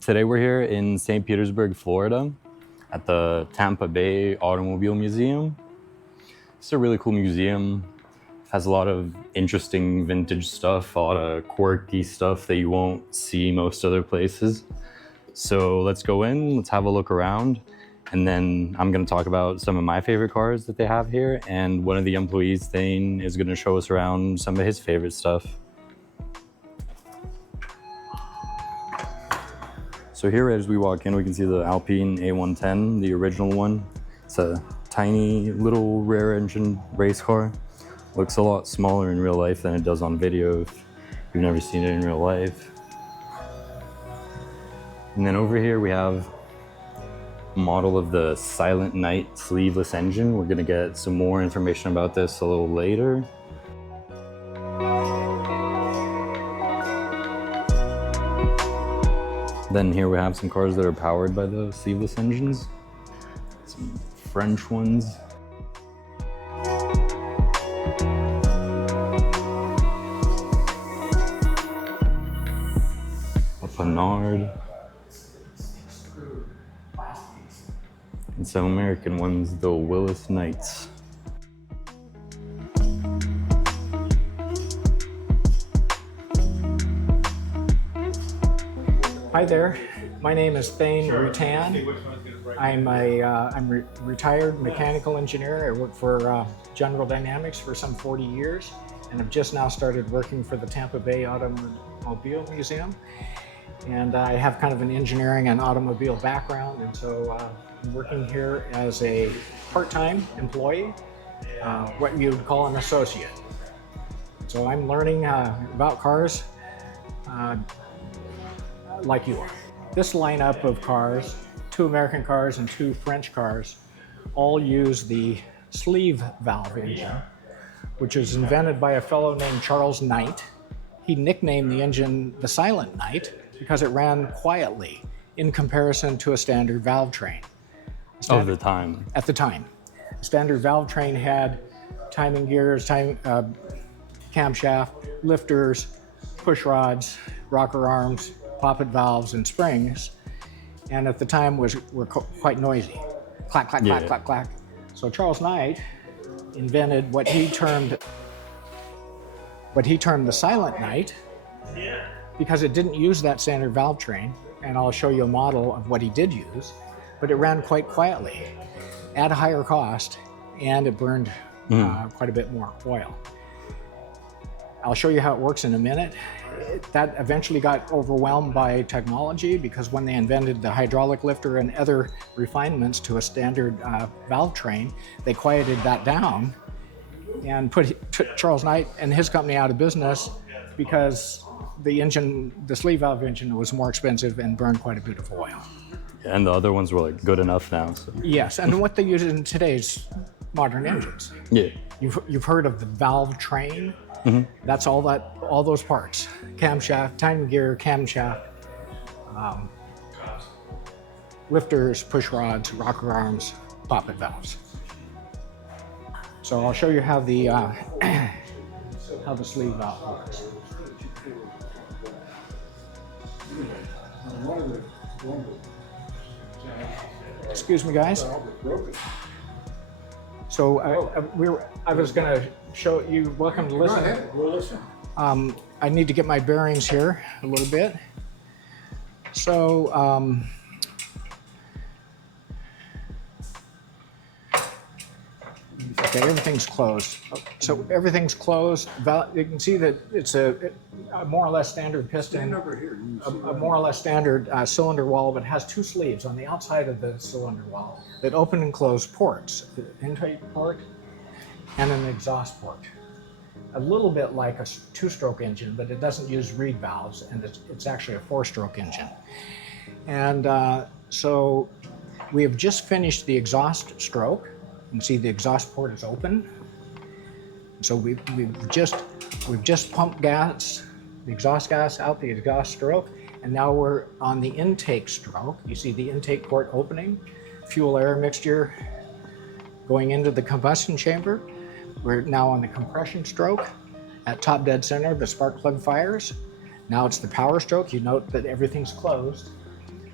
Today we're here in St. Petersburg, Florida at the Tampa Bay Automobile Museum. It's a really cool museum. It has a lot of interesting vintage stuff, a lot of quirky stuff that you won't see most other places. So let's go in, let's have a look around, and then I'm going to talk about some of my favorite cars that they have here, and one of the employees, Thane, is going to show us around some of his favorite stuff. So here as we walk in, we can see the Alpine A110, the original one. It's a tiny little rear engine race car. Looks a lot smaller in real life than it does on video if you've never seen it in real life. And then over here we have a model of the Silent Night sleeveless engine. We're gonna get some more information about this a little later. Then here we have some cars that are powered by the sleeveless engines. Some French ones. A Panhard. And some American ones, the Willis Knights. Hi there, my name is Thane. I'm a retired mechanical engineer. I worked for General Dynamics for some 40 years, and I've just now started working for the Tampa Bay Automobile Museum. And I have kind of an engineering and automobile background, and so I'm working here as a part-time employee, what you would call an associate. So I'm learning about cars like you are. This lineup of cars, 2 American cars and 2 French cars, all use the sleeve valve engine, which was invented by a fellow named Charles Knight. He nicknamed the engine the Silent Night because it ran quietly in comparison to a standard valve train. Of the time. At the time. A standard valve train had timing gears, camshaft, lifters, push rods, rocker arms, poppet valves, and springs, and at the time were quite noisy. Clack, clack, clack, clack, clack. So Charles Knight invented what he termed the Silent Night because it didn't use that standard valve train, and I'll show you a model of what he did use, but it ran quite quietly at a higher cost, and it burned quite a bit more oil. I'll show you how it works in a minute. That eventually got overwhelmed by technology because when they invented the hydraulic lifter and other refinements to a standard valve train, they quieted that down and put Charles Knight and his company out of business because the sleeve valve engine was more expensive and burned quite a bit of oil. And the other ones were like good enough now. So. Yes, and what they use in today's modern engines. Yeah. You've heard of the valve train? Mm-hmm. That's all those parts: camshaft, timing gear, camshaft, lifters, push rods, rocker arms, poppet valves. So I'll show you how the sleeve valve works. Excuse me, guys. So I was going to show you. Welcome to listen. Go ahead. We'll listen. I need to get my bearings here a little bit. So okay, everything's closed. So everything's closed. You can see that it's a more or less standard piston, a more or less standard cylinder wall, but has 2 sleeves on the outside of the cylinder wall that open and close ports, an intake port and an exhaust port. A little bit like a 2-stroke engine, but it doesn't use reed valves, and it's actually a 4-stroke engine. And so we have just finished the exhaust stroke. You can see the exhaust port is open. So we've just pumped gas, the exhaust gas out the exhaust stroke, and now we're on the intake stroke. You see the intake port opening, fuel air mixture going into the combustion chamber. We're now on the compression stroke. At top dead center, the spark plug fires. Now it's the power stroke. You note that everything's closed.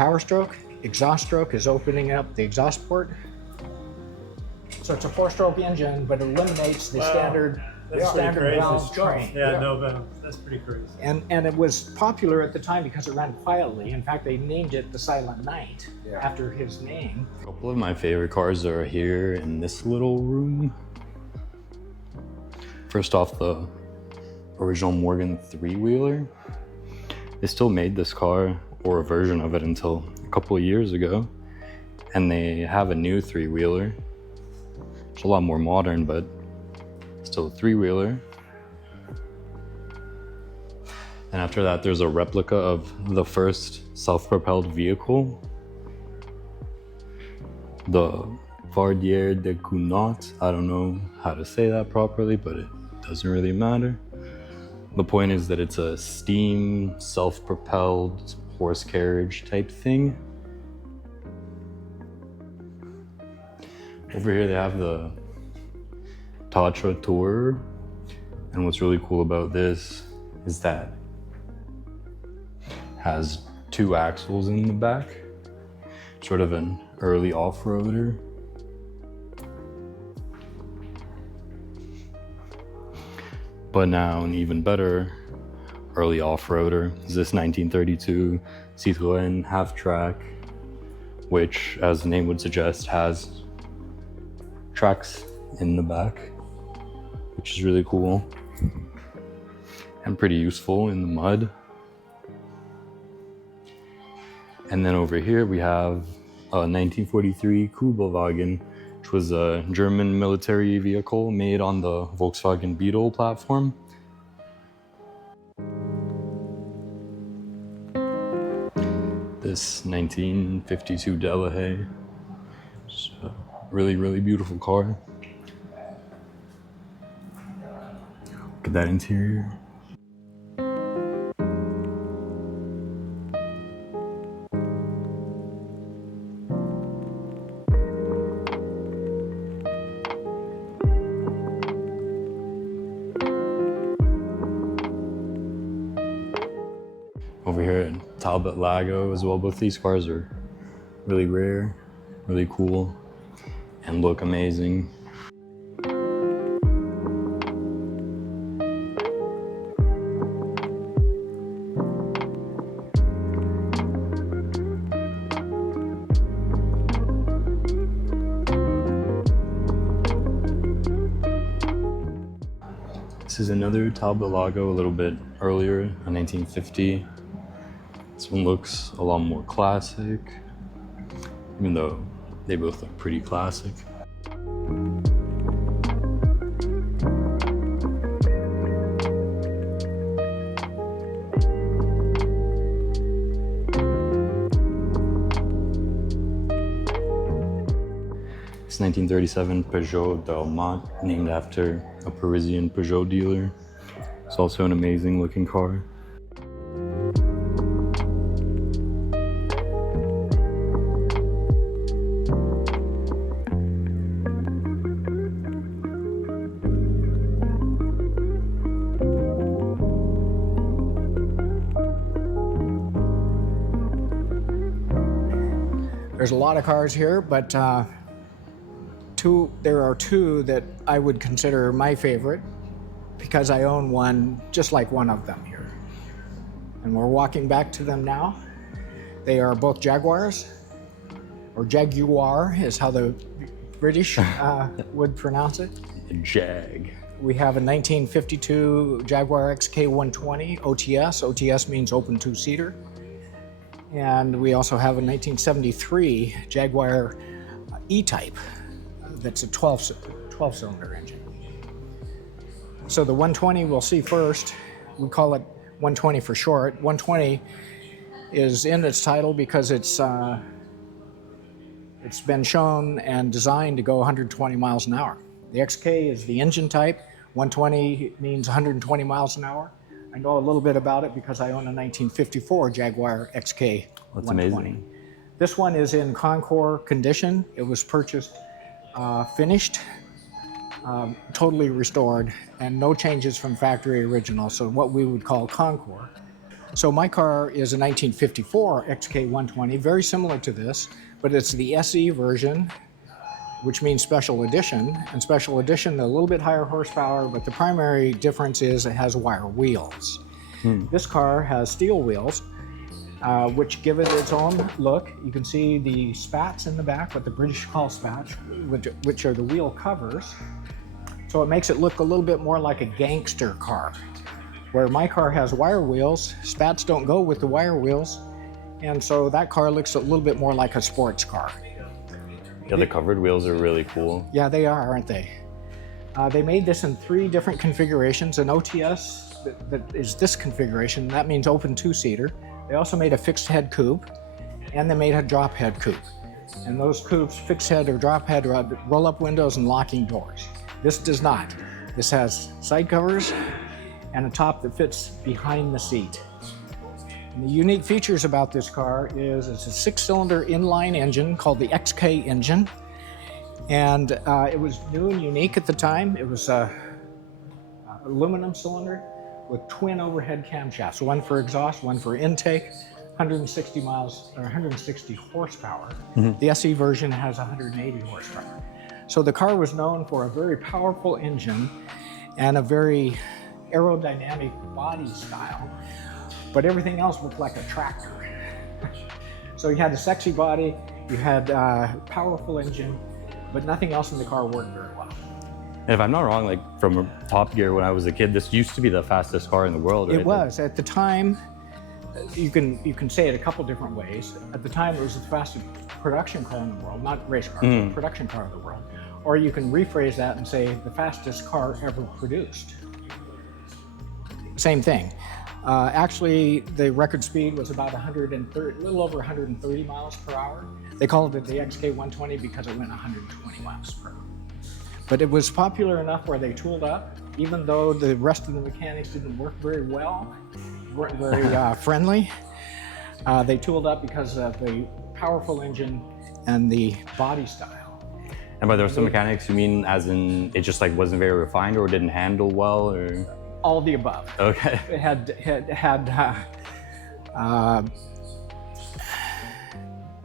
power stroke. Exhaust stroke is opening up the exhaust port. So it's a 4-stroke engine, but it eliminates the standard valve train. Yeah, no valve. That's pretty crazy. And it was popular at the time because it ran quietly. In fact, they named it the Silent Knight after his name. A couple of my favorite cars are here in this little room. First off, the original Morgan 3-wheeler. They still made this car, or a version of it, until a couple of years ago. And they have a new 3-wheeler. It's a lot more modern, but still a 3-wheeler. And after that, there's a replica of the first self-propelled vehicle, the Vardier de Cunot. I don't know how to say that properly, but it doesn't really matter. The point is that it's a steam, self-propelled horse carriage type thing. Over here they have the Tatra Tour, and what's really cool about this is that it has 2 axles in the back, sort of an early off-roader. But now an even better early off-roader is this 1932 Citroën half-track, which, as the name would suggest, has tracks in the back, which is really cool and pretty useful in the mud. And then over here we have a 1943 Kubelwagen, which was a German military vehicle made on the Volkswagen Beetle platform. This 1952 Delahaye. It's a really, really beautiful car. Look at that interior. Over here at Talbot Lago as well. Both these cars are really rare, really cool, and look amazing. This is another Talbot Lago, a little bit earlier, a 1950. This one looks a lot more classic, even though they both look pretty classic. It's 1937 Peugeot Dalmat, named after a Parisian Peugeot dealer. It's also an amazing looking car. There's a lot of cars here, but there are two that I would consider my favorite because I own one just like one of them here. And we're walking back to them now. They are both Jaguars, or Jaguar is how the British would pronounce it. Jag. We have a 1952 Jaguar XK120 OTS. OTS means open two-seater. And we also have a 1973 Jaguar E-Type that's a 12-cylinder engine. So the 120 we'll see first. We call it 120 for short. 120 is in its title because it's been shown and designed to go 120 miles an hour. The XK is the engine type. 120 means 120 miles an hour. I know a little bit about it because I own a 1954 Jaguar XK 120. That's amazing. This one is in Concours condition. It was purchased, finished, totally restored, and no changes from factory original, so what we would call Concours. So my car is a 1954 XK120, very similar to this, but it's the SE version, which means special edition. And special edition, a little bit higher horsepower, but the primary difference is it has wire wheels. This car has steel wheels, which give it its own look. You can see the spats in the back, what the British call spats, which are the wheel covers. So it makes it look a little bit more like a gangster car, where my car has wire wheels. Spats don't go with the wire wheels, and so that car looks a little bit more like a sports car. Yeah, the covered wheels are really cool. Yeah, they are, aren't they? They made this in 3 different configurations. An OTS that is this configuration, that means open 2-seater. They also made a fixed head coupe, and they made a drop head coupe. And those coupes, fixed head or drop head, roll up windows and locking doors. This does not. This has side covers and a top that fits behind the seat. And the unique features about this car is it's a 6-cylinder inline engine called the XK engine. And it was new and unique at the time. It was a aluminum cylinder with twin overhead camshafts, one for exhaust, one for intake, 160 miles or 160 horsepower. The SE version has 180 horsepower. So the car was known for a very powerful engine and a very aerodynamic body style, but everything else looked like a tractor. So you had a sexy body, you had a powerful engine, but nothing else in the car worked very well. And if I'm not wrong, like from Top Gear when I was a kid, this used to be the fastest car in the world, right? It was. At the time, you can say it a couple different ways. At the time, it was the fastest production car in the world, not race car, but production car in the world. Or you can rephrase that and say the fastest car ever produced. Same thing. Actually, the record speed was about 130, a little over 130 miles per hour. They called it the XK120 because it went 120 miles per hour. But it was popular enough where they tooled up, even though the rest of the mechanics didn't work very well, weren't very friendly. They tooled up because of the powerful engine and the body style. And by those mechanics, you mean as in it just like wasn't very refined or didn't handle well, or? All of the above. Okay. It had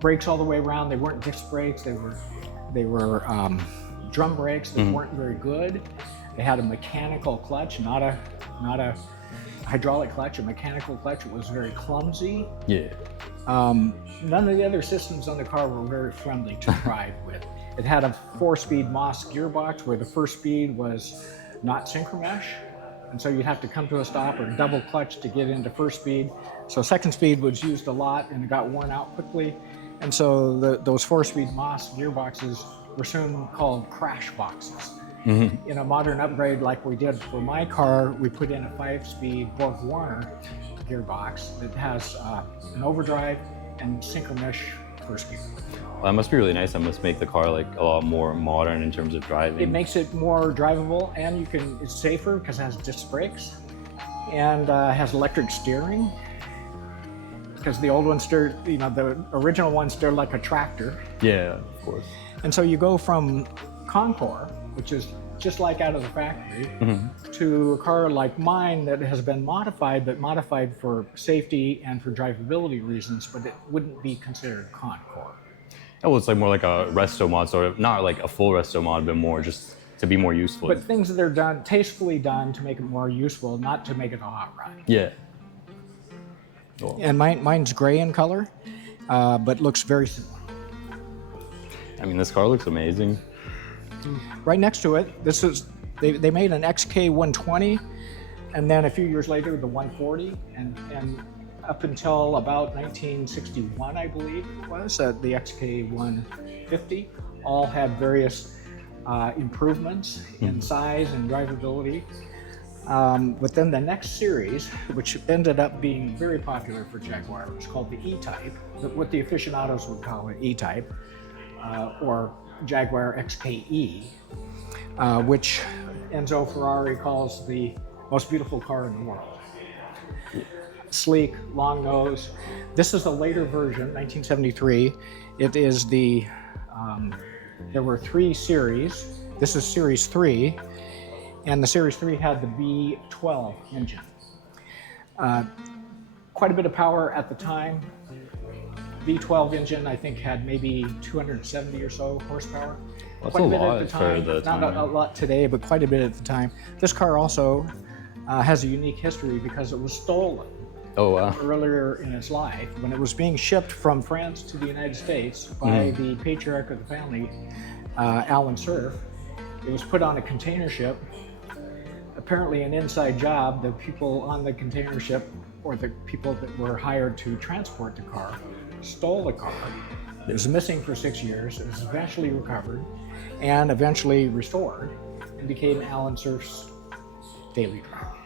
brakes all the way around. They weren't disc brakes. They were drum brakes that weren't very good. They had a mechanical clutch, not a hydraulic clutch, a mechanical clutch. It was very clumsy. Yeah. None of the other systems on the car were very friendly to drive with. It had a 4-speed Moss gearbox where the first speed was not synchromesh. And so you'd have to come to a stop or double clutch to get into first speed. So second speed was used a lot and it got worn out quickly. And so those 4-speed Moss gearboxes were soon called crash boxes. In a modern upgrade like we did for my car, we put in a 5-speed Borg-Warner gearbox that has an overdrive and synchromesh first gear. Well, that must be really nice. That must make the car like a lot more modern in terms of driving. It makes it more drivable, and it's safer because it has disc brakes and has electric steering. Because the old one steered, the original one steered like a tractor. Yeah, of course. And so you go from Concours, which is just like out of the factory, to a car like mine that has been modified, but modified for safety and for drivability reasons, but it wouldn't be considered Concours. Oh, well, it's like more like a resto mod, sort of, not like a full resto mod, but more just to be more useful. But things that are done, tastefully done to make it more useful, not to make it a hot rod. Yeah. Cool. And mine's gray in color, but looks very similar. I mean, this car looks amazing. Right next to it, they made an XK120, and then a few years later, the 140, and up until about 1961, I believe it was, the XK150, all had various improvements in size and drivability. But then the next series, which ended up being very popular for Jaguar, was called the E-Type, what the aficionados would call an E-Type, or Jaguar XKE, which Enzo Ferrari calls the most beautiful car in the world. Sleek, long nose. This is a later version, 1973. It is there were 3 series. This is Series 3, and the Series 3 had the B12 engine. quite a bit of power at the time. V12 engine, I think, had maybe 270 or so horsepower. That's Quite a bit lot at the for time. the Not time. a lot today, but quite a bit at the time. This car also has a unique history because it was stolen Oh, wow. earlier in its life when it was being shipped from France to the United States by the patriarch of the family, Alan Cerf. It was put on a container ship. Apparently an inside job. The people on the container ship, or the people that were hired to transport the car, stole the car. It was missing for 6 years. It was eventually recovered and eventually restored and became Alan Cerf's daily driver.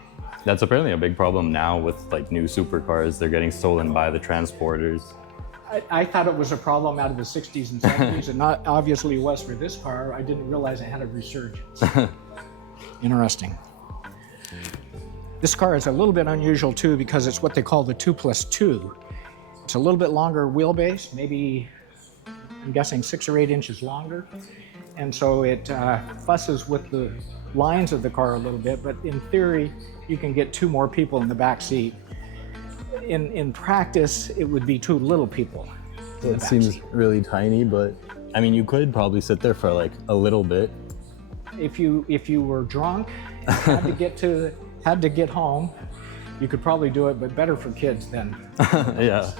That's apparently a big problem now with like new supercars. They're getting stolen by the transporters. I thought it was a problem out of the 60s and 70s, and not obviously was for this car. I didn't realize it had a resurgence. Interesting. This car is a little bit unusual too because it's what they call the 2+2. It's a little bit longer wheelbase, maybe I'm guessing 6 or 8 inches longer. And so it fusses with the lines of the car a little bit, but in theory, you can get 2 more people in the back seat. In practice, it would be 2 little people. It seems really tiny, but I mean, you could probably sit there for like a little bit. If you were drunk and had to get home, you could probably do it, but better for kids then. Yeah.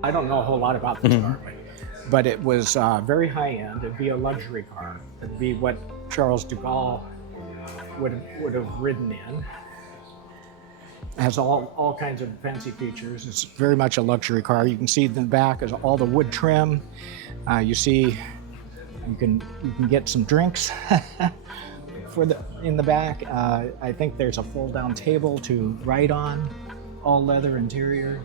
I don't know a whole lot about this car, but it was very high-end. It'd be a luxury car. It'd be what Charles de Gaulle would have ridden in. It has all kinds of fancy features. It's very much a luxury car. You can see in the back is all the wood trim. You see, you can get some drinks in the back. I think there's a fold-down table to write on. All leather interior.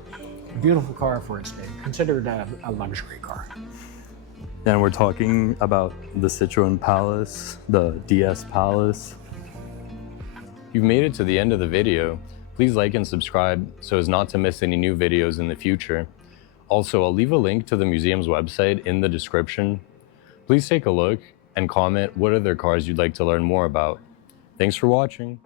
Beautiful car for its day. Considered a luxury car. And we're talking about the Citroën Pallas, the DS Pallas. You've made it to the end of the video. Please like and subscribe so as not to miss any new videos in the future. Also, I'll leave a link to the museum's website in the description. Please take a look and comment what other cars you'd like to learn more about. Thanks for watching.